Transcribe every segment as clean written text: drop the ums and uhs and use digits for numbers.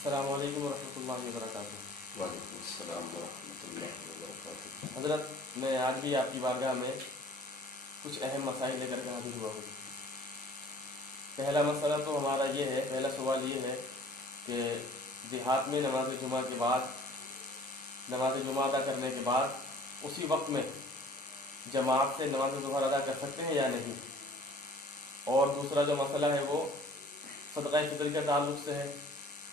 السلام علیکم ورحمۃ اللہ وبرکاتہ۔ وعلیکم السلام ورحمۃ اللہ وبرکاتہ۔ حضرت، میں آج بھی آپ کی بارگاہ میں کچھ اہم مسائل لے کر کے حاضر ہوا ہوں۔ پہلا مسئلہ تو ہمارا یہ ہے، پہلا سوال یہ ہے کہ دیہات میں نماز جمعہ کے بعد، نماز جمعہ ادا کرنے کے بعد اسی وقت میں جماعت سے نماز ظہر ادا کر سکتے ہیں یا نہیں؟ اور دوسرا جو مسئلہ ہے وہ صدقہ فطر کے تعلق سے ہے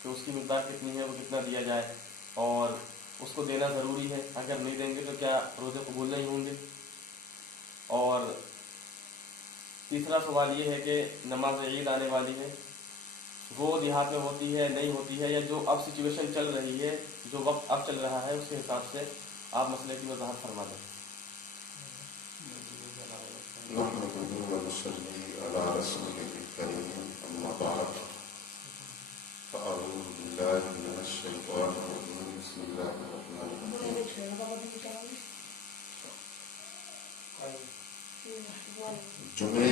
کہ اس کی مقدار کتنی ہے، وہ کتنا دیا جائے اور اس کو دینا ضروری ہے، اگر نہیں دیں گے تو کیا روزے قبول نہیں ہوں گے؟ اور تیسرا سوال یہ ہے کہ نماز عید آنے والی ہے، وہ دیہات میں ہوتی ہے نہیں ہوتی ہے، یا جو اب سچویشن چل رہی ہے، جو وقت اب چل رہا ہے اس کے حساب سے آپ مسئلے کی وضاحت فرما دیں۔ نحمده ونصلي على رسوله الكريم، أما بعد، فأعوذ بالله من الشيطان الرجيم، بسم الله الرحمن الرحيم۔ جمعے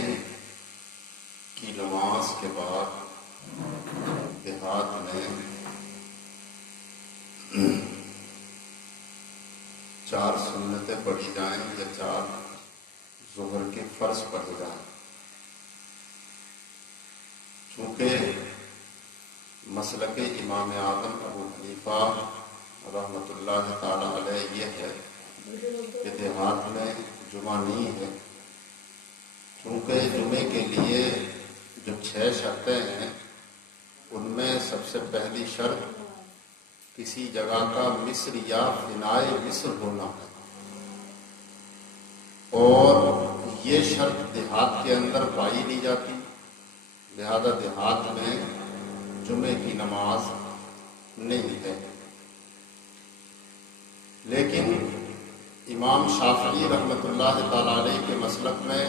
کی نماز کے بعد دیہات میں 4 سنتیں پڑھی جائیں یا 4 ظہر کے فرض پڑھے جائیں۔ چونکہ مسلک امام اعظم ابو حنیفہ رحمۃ اللہ تعالی علیہ یہ ہے کہ دیہات میں جمعہ نہیں ہے، چونکہ جمعے کے لیے جو 6 شرطیں ہیں ان میں سب سے پہلی شرط کسی جگہ کا مصر یا فنائے مصر ہونا ہے، اور یہ شرط دیہات کے اندر پائی نہیں جاتی، لہذا دیہات میں جمعے کی نماز نہیں ہے۔ لیکن امام شافعی رحمۃ اللہ تعالی علیہ کے مسلک میں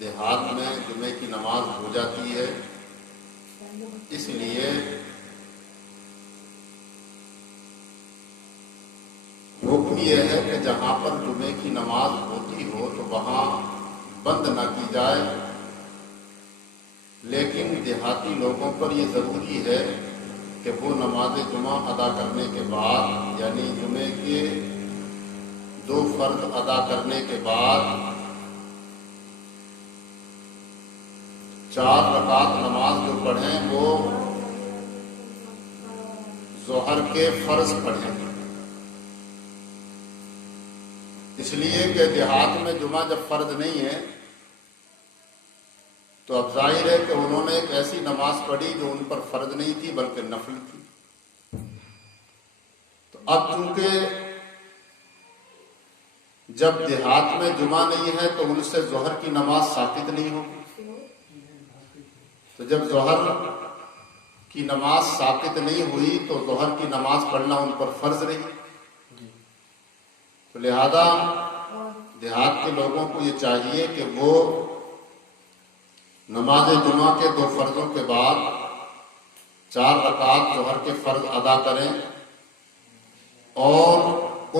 دیہات میں جمعے کی نماز ہو جاتی ہے، اس لیے حکم یہ ہے کہ جہاں پر جمعے کی نماز ہوتی ہو تو وہاں بند نہ کی جائے، لیکن دیہاتی لوگوں پر یہ ضروری ہے کہ وہ نماز جمعہ ادا کرنے کے بعد، یعنی جمعے کے 2 فرض ادا کرنے کے بعد 4 رکعت نماز جو پڑھیں وہ ظہر کے فرض پڑھیں، اس لیے کہ دیہات میں جمعہ جب فرض نہیں ہے تو اب ظاہر ہے کہ انہوں نے ایک ایسی نماز پڑھی جو ان پر فرض نہیں تھی بلکہ نفل تھی۔ تو اب چونکہ جب دیہات میں جمعہ نہیں ہے تو ان سے ظہر کی نماز ثابت نہیں ہوگی، تو جب ظہر کی نماز ثابت نہیں ہوئی تو ظہر کی نماز پڑھنا ان پر فرض رہی، تو لہذا دیہات کے لوگوں کو یہ چاہیے کہ وہ نماز جمعہ کے 2 فرضوں کے بعد 4 رکعت ظہر کے فرض ادا کریں، اور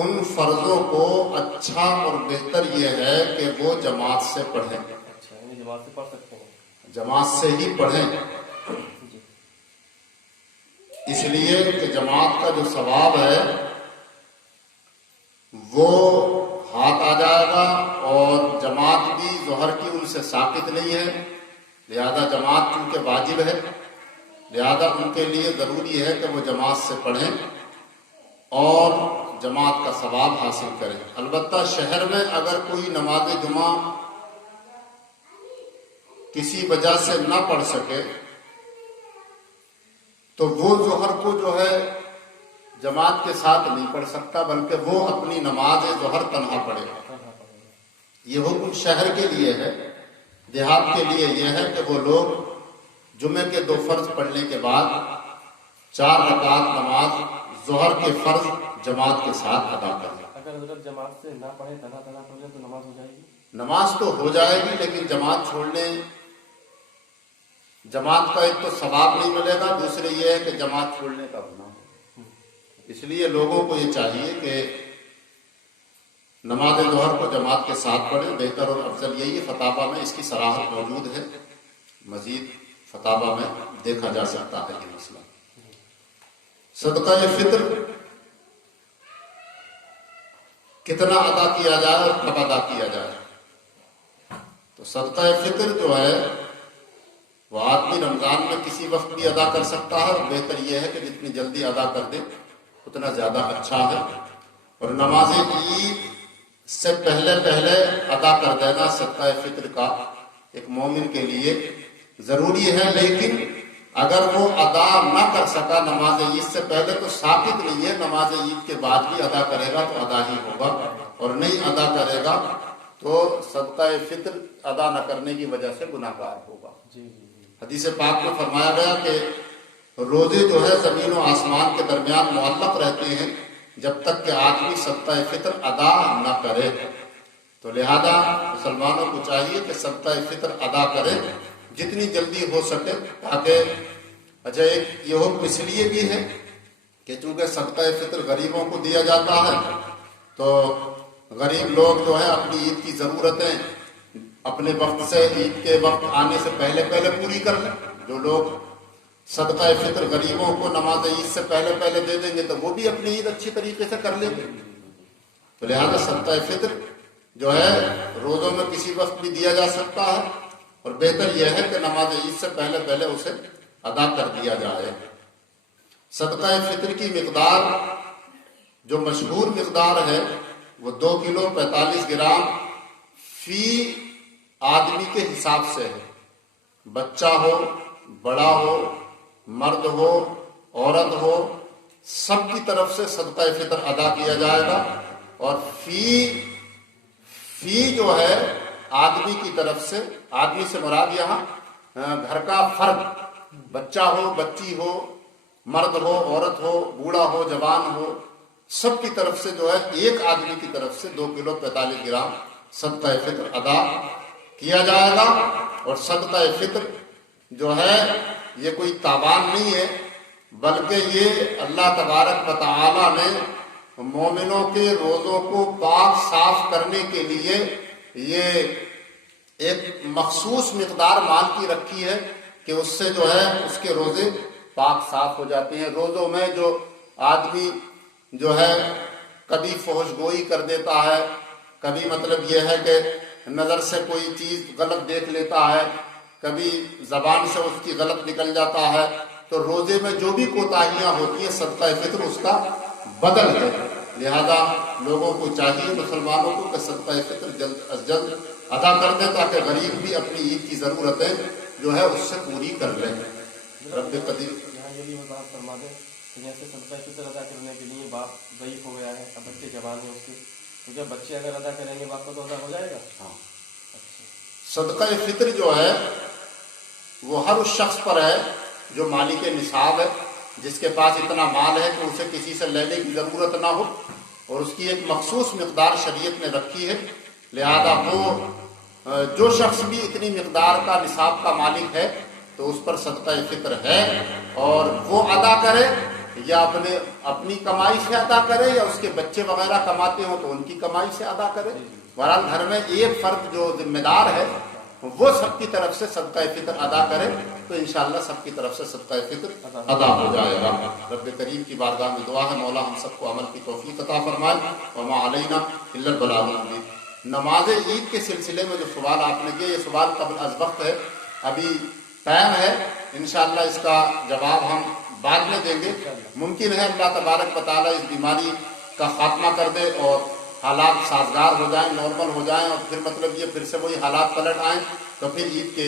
ان فرضوں کو اچھا اور بہتر یہ ہے کہ وہ جماعت سے پڑھیں، جماعت سے پڑھ سکتے ہیں، جماعت سے ہی پڑھیں، اس لیے کہ جماعت کا جو ثواب ہے وہ ہاتھ آ جائے گا، اور جماعت بھی ظہر کی ان سے ثابت نہیں ہے، لہذا جماعت ان کے واجب ہے، لہذا ان کے لیے ضروری ہے کہ وہ جماعت سے پڑھیں اور جماعت کا ثواب حاصل کریں۔ البتہ شہر میں اگر کوئی نماز جمعہ کسی وجہ سے نہ پڑھ سکے تو وہ ظہر کو جو ہے جماعت کے ساتھ نہیں پڑھ سکتا، بلکہ وہ اپنی نماز ظہر تنہا پڑھے گا۔ یہ حکم شہر کے لیے ہے، دیہات کے لیے یہ ہے کہ وہ لوگ جمعے کے 2 فرض پڑھنے کے بعد 4 رکعت نماز ظہر کے فرض جماعت کے ساتھ ادا کریں۔ اگر حضرت جماعت سے نہ پڑھیں، تنہا پڑھ لیں تو نماز ہو جائے گی؟ نماز تو ہو جائے گی، لیکن جماعت چھوڑنے، جماعت کا ایک تو ثواب نہیں ملے گا، دوسرے یہ ہے کہ جماعت چھوڑنے کا گناہ ہے۔ اس لیے لوگوں کو یہ چاہیے کہ نماز ظہر کو جماعت کے ساتھ پڑھیں، بہتر اور افضل یہی ہے۔ فتاویٰ میں اس کی صراحت موجود ہے، مزید فتاویٰ میں دیکھا جا سکتا ہے یہ مسئلہ۔ صدقہ فطر کتنا ادا کیا جائے اور کب ادا کیا جائے؟ تو صدقہ فطر جو ہے وہ آدمی رمضان میں کسی وقت بھی ادا کر سکتا ہے، اور بہتر یہ ہے کہ جتنی جلدی ادا کر دے اتنا زیادہ اچھا ہے۔ اور نماز عید سے پہلے ادا کر دینا صدقہ فطر کا ایک مومن کے لیے ضروری ہے، لیکن اگر وہ ادا نہ کر سکا نماز عید سے پہلے تو ثابت نہیں ہے، نماز عید کے بعد بھی ادا کرے گا تو ادا ہی ہوگا، اور نہیں ادا کرے گا تو صدقہ فطر ادا نہ کرنے کی وجہ سے گناہ گار ہوگا۔ حدیث پاک میں فرمایا گیا کہ روزے جو ہے زمین و آسمان کے درمیان معلق رہتے ہیں جب تک کہ آدمی صدقہ فطر ادا نہ کرے۔ تو لہذا مسلمانوں کو چاہیے کہ صدقہ فطر ادا کرے جتنی جلدی ہو سکے، تاکہ ایک یہ حکم اس لیے بھی ہے کہ چونکہ صدقہ فطر غریبوں کو دیا جاتا ہے تو غریب لوگ جو ہے اپنی عید کی ضرورتیں اپنے وقت سے، عید کے وقت آنے سے پہلے پوری کر لیں۔ جو لوگ صدقہ فطر غریبوں کو نماز عید سے پہلے دے دیں گے تو وہ بھی اپنی عید اچھی طریقے سے کر لیں گے۔ تو لہذا صدقہ فطر جو ہے روزوں میں کسی وقت بھی دیا جا سکتا ہے، اور بہتر یہ ہے کہ نماز عید سے پہلے اسے ادا کر دیا جائے۔ صدقہ فطر کی مقدار جو مشہور مقدار ہے وہ 2 کلو 45 گرام فی آدمی کے حساب سے ہے۔ بچہ ہو، بڑا ہو، مرد ہو، عورت ہو، سب کی طرف سے صدقہ فطر ادا کیا جائے گا، اور فی جو ہے آدمی کی طرف سے، آدمی سے مراد یہاں گھر کا فرد، بچہ ہو، بچی ہو، مرد ہو، عورت ہو، بوڑھا ہو، جوان ہو، سب کی طرف سے جو ہے ایک آدمی کی طرف سے 2 کلو 45 گرام صدقہ فطر ادا کیا جائے گا۔ اور صدقہ فطر جو ہے یہ کوئی تاوان نہیں ہے، بلکہ یہ اللہ تبارک و تعالی نے مومنوں کے روزوں کو پاک صاف کرنے کے لیے یہ ایک مخصوص مقدار مال کی رکھی ہے کہ اس سے جو ہے اس کے روزے پاک صاف ہو جاتے ہیں۔ روزوں میں جو آدمی جو ہے کبھی فحش گوئی کر دیتا ہے، کبھی مطلب یہ ہے کہ نظر سے کوئی چیز غلط دیکھ لیتا ہے، کبھی زبان سے اس کی غلط نکل جاتا ہے، تو روزے میں جو بھی کوتاہیاں ہوتی ہیں صدقہ فطر اس کا بدل ہے۔ لہذا لوگوں کو چاہیے، مسلمانوں کو، کہ صدقہ فطر جلد از جلد ادا کر دیں تاکہ غریب بھی اپنی عید کی ضرورتیں جو ہے اس سے پوری کر لیں۔ رب قدیر یہاں یہ بھی بات فرما دیں کہ جیسے صدقہ فطر ادا کرنے کے لیے باپ ضعیف ہو گیا ہے، اب بچے جوان ہیں اس کے، تو جب بچے اگر ادا کریں گے باپ کا تو ادا ہو جائے گا؟ ہاں، صدقہ فطر جو ہے وہ ہر اس شخص پر ہے جو مالک نصاب ہے، جس کے پاس اتنا مال ہے کہ اسے کسی سے لینے کی ضرورت نہ ہو، اور اس کی ایک مخصوص مقدار شریعت نے رکھی ہے۔ لہذا وہ جو شخص بھی اتنی مقدار کا نصاب کا مالک ہے تو اس پر صدقہ فطر ہے، اور وہ ادا کرے یا اپنی کمائی سے ادا کرے، یا اس کے بچے وغیرہ کماتے ہوں تو ان کی کمائی سے ادا کرے۔ بہرحال گھر میں ایک فرد جو ذمہ دار ہے وہ سب کی طرف سے صدقہ فطر ادا کرے تو انشاءاللہ سب کی طرف سے صدقہ فطر ادا ہو جائے گا۔ رب کریم کی بارگاہ میں دعا ہے مولا ہم سب کو عمل کی توفیق عطا فرمائے، وما علینا الا البلاغ المبین۔ نماز عید کے سلسلے میں جو سوال آپ نے کیا، یہ سوال قبل از وقت ہے، ابھی ٹائم ہے، انشاءاللہ اس کا جواب ہم بعد میں دیں گے۔ ممکن ہے اللہ تبارک و تعالیٰ اس بیماری کا خاتمہ کر دے اور حالات سازگار ہو جائیں، نارمل ہو جائیں، اور پھر مطلب یہ پھر سے وہی حالات پلٹ آئیں تو پھر عید کے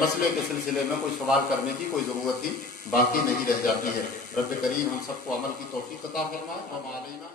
مسئلے کے سلسلے میں کوئی سوال کرنے کی کوئی ضرورت ہی باقی نہیں رہ جاتی ہے۔ رب کریم ہم سب کو عمل کی توفیق عطا فرمائے، وما علینا